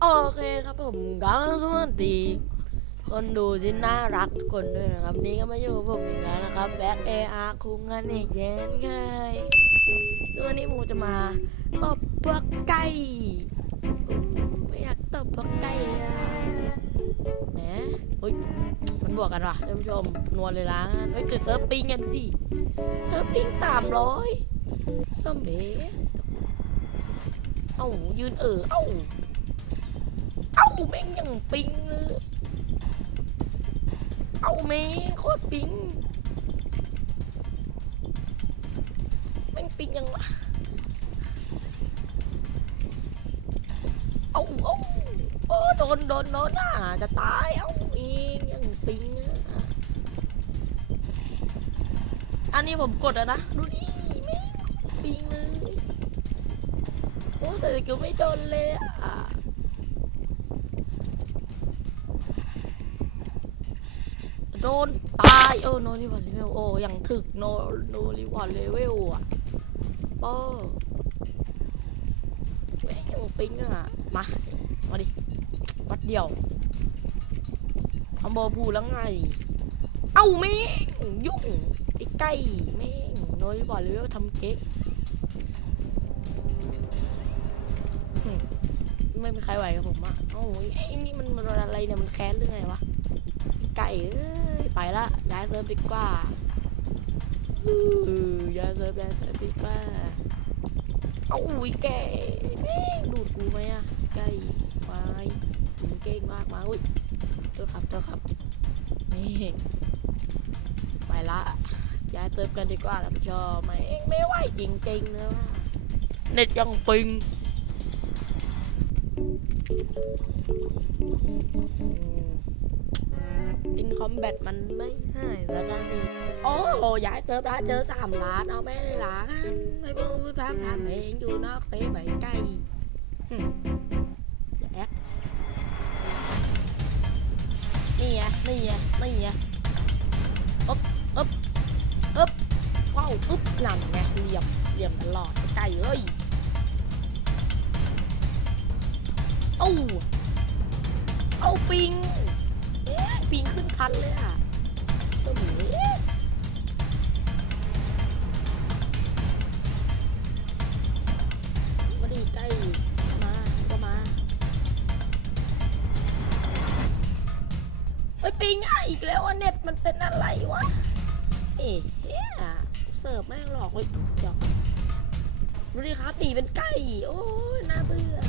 โอเคครับผมก็สวัสดี คนดูที่น่ารักทุกคนด้วยนะครับ นี่ก็มาอยู่กับผมอีกแล้วนะครับแบ็คเออาร์คุงกันอีกเช่นเคยซึ่งวันนี้หมูจะมาตบพวกไก่ไม่อยากตบพวกไก่เลยอะอุ้ยมันบวกกันว่ะท่านผู้ชมนวลเลยละเฮ้ยเกิดเซิร์ฟปิงกันดิเซิร์ฟปิงสามร้อยสมเด็จเอ้ายืนเออเอ้า เอ้าแม่งยังปิงเลยเอ้าแม่งโคตรปิงแม่งปิงยังวะเอ้าเอ้าโอ้โดนโดนโดนอะจะตายเอ้าเองยังปิงอะอันนี้ผมกดอะนะดูดิแม่งปิงเลยโอ้แต่สกิลไม่โดนเลยอะ โดนตายโอ้โนริวันเลเวลโอ้ยังถึกโนโนริวันเลเวลอะเปอร์แม่งยังปิงอะมา มาดิวัดเดียวทำโบพูแล้วไง เอ้าแม่งยุ่งไอ้ไก่แม่งโนริวันเลเวลทำเก๊กไม่มีใครไหวกับผมอะเอ้าไอ้นี่มันมันอะไรเนี่ยมันแค้นหรือไงวะ ไก่เอ้ยไปละย้ายเซิร์ฟดีกว่าอือย้ายเซิร์ฟย้ายเซิร์ฟดีกว่าเอาอุ้ยแก่ดูดกูไหมอะไก่ไปถึงเก่งมากมาอุ้ยตัวครับตัวครับนี่ไปละย้ายเซิร์ฟกันดีกว่าท่านผู้ชมไม่เองไม่ไหวจริงๆนะว่าเน็ตยังปิงอืม อินคอมแบทมันไม่ให้แล้วกันดิโอ้โหย้ายเซิร์ฟแล้วเจอสามล้านเอาแม่เลยล้านไม่พูดพร่ำทำเองอยู่นอกเซฟไปใกล้อย่าแอคนี่ไงนี่ไงนี่ไงอึ๊บอึ๊บอึ๊บว้าวอึ๊บนั่นไงเหลี่ยมเหลี่ยมตลอดไก่เอ้ยเอ้าเอาปิง ปีนขึ้นพันเลยอะสมุยมาดีใกล้มาก็มาเอ้ยปิงอะอีกแล้วอะเน็ตมันเป็นอะไรวะ เอ๊ะเสิร์ฟแม่งหลอกเว้ยเดี๋ยวดูดิครับตีเป็นไก่โอ้ยน่าเบื่อ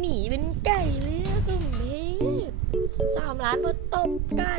หนีเป็นไก่เลยอะสมเพชสามล้านมาตบไก่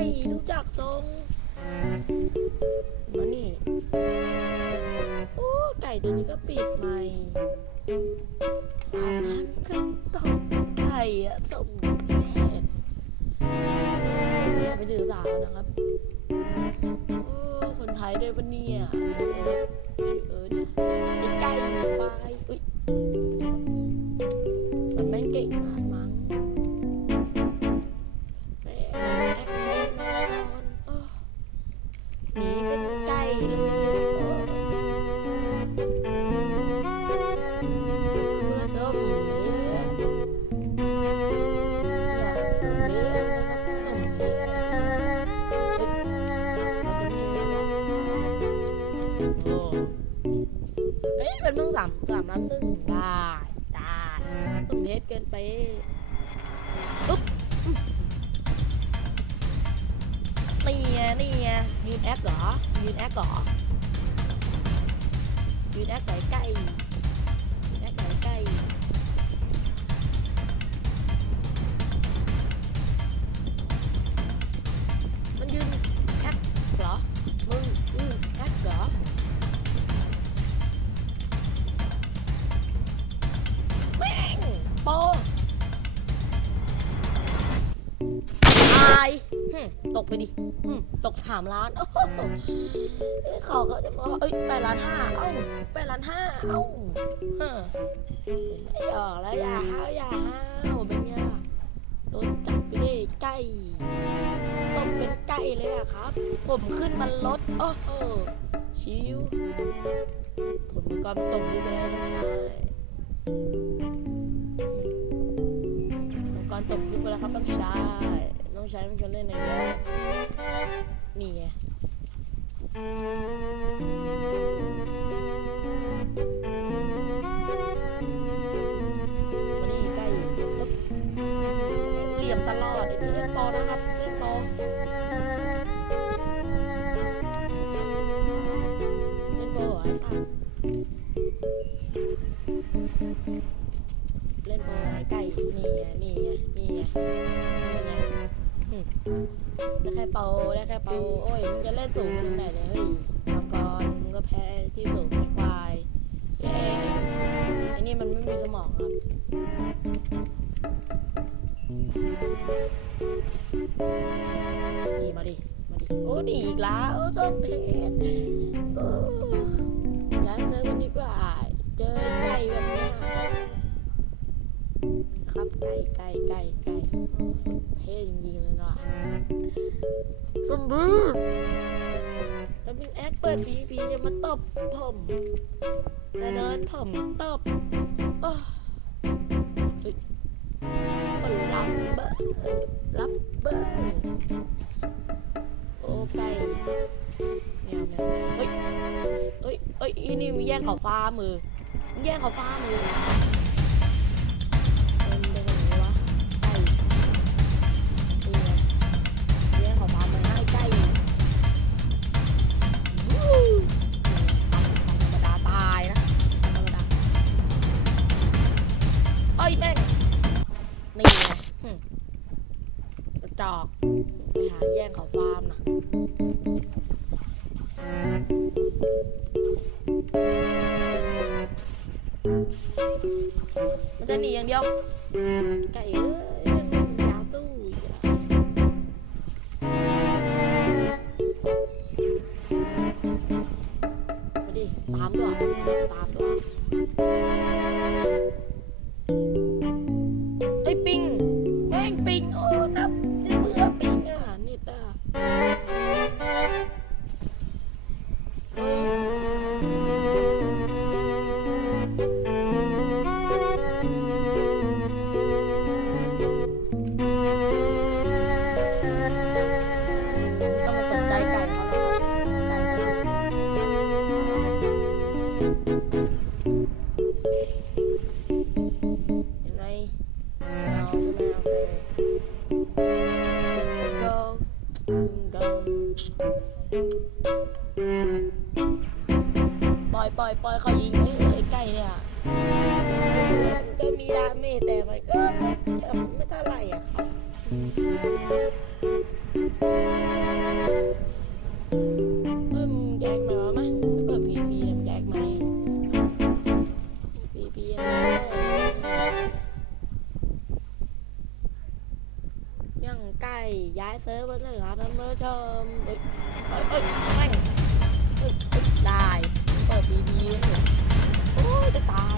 เอ๊ะเป็นเพิ่งสามสามล้านตึ้งได้ได้ต้นเพชเกินไปปุ๊บนี่ไงนี่ไงยืนแอคเหรอยืนแอคเหรอยืนแอคไหนใกล้ยืนแอคไหนใก สามล้านโอ้โหเอ้ยเขาก็จะบอกว่าเอ้ยแปดล้านห้าเอ้าแปดล้านห้าเอ้าฮะไม่ออกแล้วอย่าห้าวอย่าห้าวเป็นไงล่ะโดนจับไปไดิไก่ตกเป็นไก่เลยอะครับ ผมขึ้นมันรถโอ้โหชิวผลกรรมตกอยู่แล้วไม่ใช่ตบยุคไปแล้วครับน้องชายน้องชายมันชวนเล่นในเนี้ย นี่ไงมานี่ใกล้ปึ๊บเหลี่ยมตลอดไอ้พี่เล่นบอลนะครับเล่นบอลเล่นบอลเหรอไอ้สัสเโอ้ยมึงจะเล่นสูงถึงไหนเนี่ยเฮ้ยมังกรมึงก็แพ้ที่สูงไอ้ควายเอ้ยไอ้นี่มันไม่มีสมองครับนี่มาดิมาดิโอ้หนีอีกแล้วส้มเพชรโอ้ย้ายเซิร์ฟวันนี้กว่าเจอไก่แบบนี้ครับไก่ไก่ไก่ไก่เท่จริงๆเลยเนาะ สมบูรณ์แล้วเป็นแอคเปิดพีพีจะมาตบผมแต่เดินผมตบโอ้เฮ้ยมันรับเบอร์รับเบอร์โอ้ไก่แมวแมวเฮ้ยเฮ้ยเฮ้ยอีนี่มีแย่งขาฟ้ามือ แย่งขาฟ้ามือ มันจะหนีอย่างเดียวไก่เอ้ย เซิร์ฟเวอร์เลยครับท่านผู้ชมเอ้ยเอ้ยเอ้ยแม่งได้ เปิดพีพีเลยโอ้ยจะตาย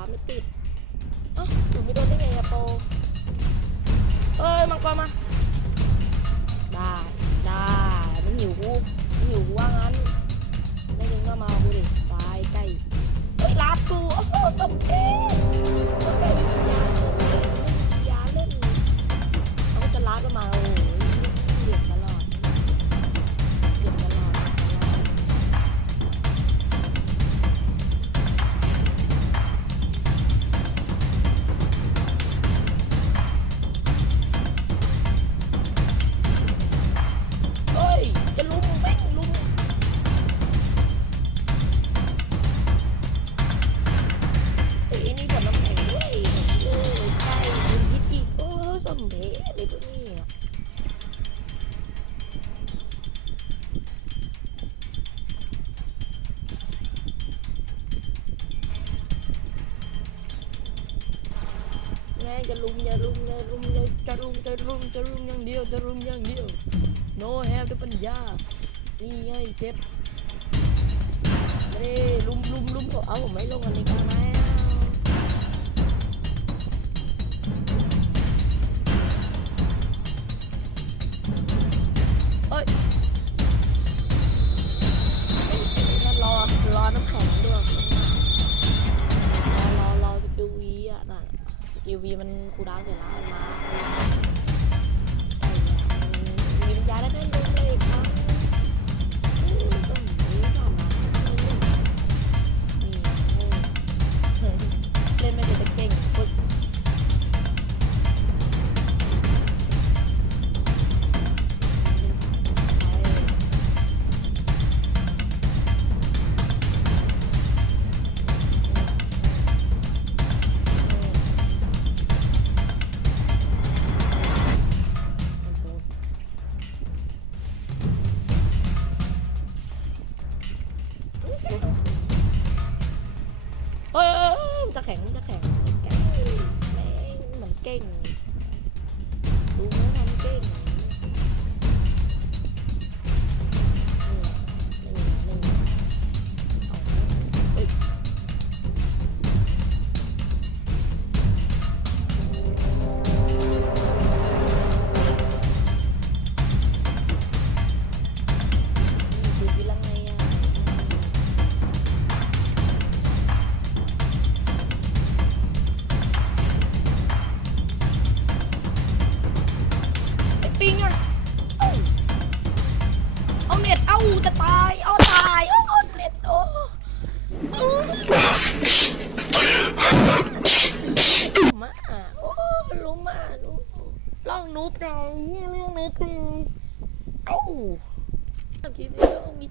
าไม่ติดเอ้าหนูไม่โดนได้ไงอะโปเอ้ยมังกรมา ได้ได้มันหิวกูมันหิวกูว่างั้นไม่ยิงก็มาเอากูดิตายใกล้เฮ้ยรัดกูโอ้โหตกเท งจะลุมอย่าลุมอย่าลุมเลยจะลุมจะลุมจะลุมอย่างเดียวจะลุมอย่างเดียว no have ด้วยปัญญานี่ไงเจ็บไม่ได้ลุมลุมลุมเขาเอาผมไม่ลงอันนี้กันไหม สกิลวีมันคูลดาวน์เสร็จแล้วมาไอ้เนี่ยมันมีปัญญาได้แน่นเลยเลยครับอู้ต้นนี้ก็มาเล่นไม่เป็นแต่เเอ้ยมันจะแข็งมันจะแข็งแข็งแม่งเหมือนเก่ง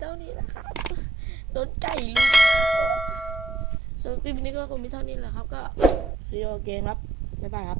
ท่านี้แหละครับโดนไก่ลุกส่วนคลิปนี้ก็คงมีเท่านี้แหละครับ ก็ซีโอเกมครับ บ๊ายบายครับ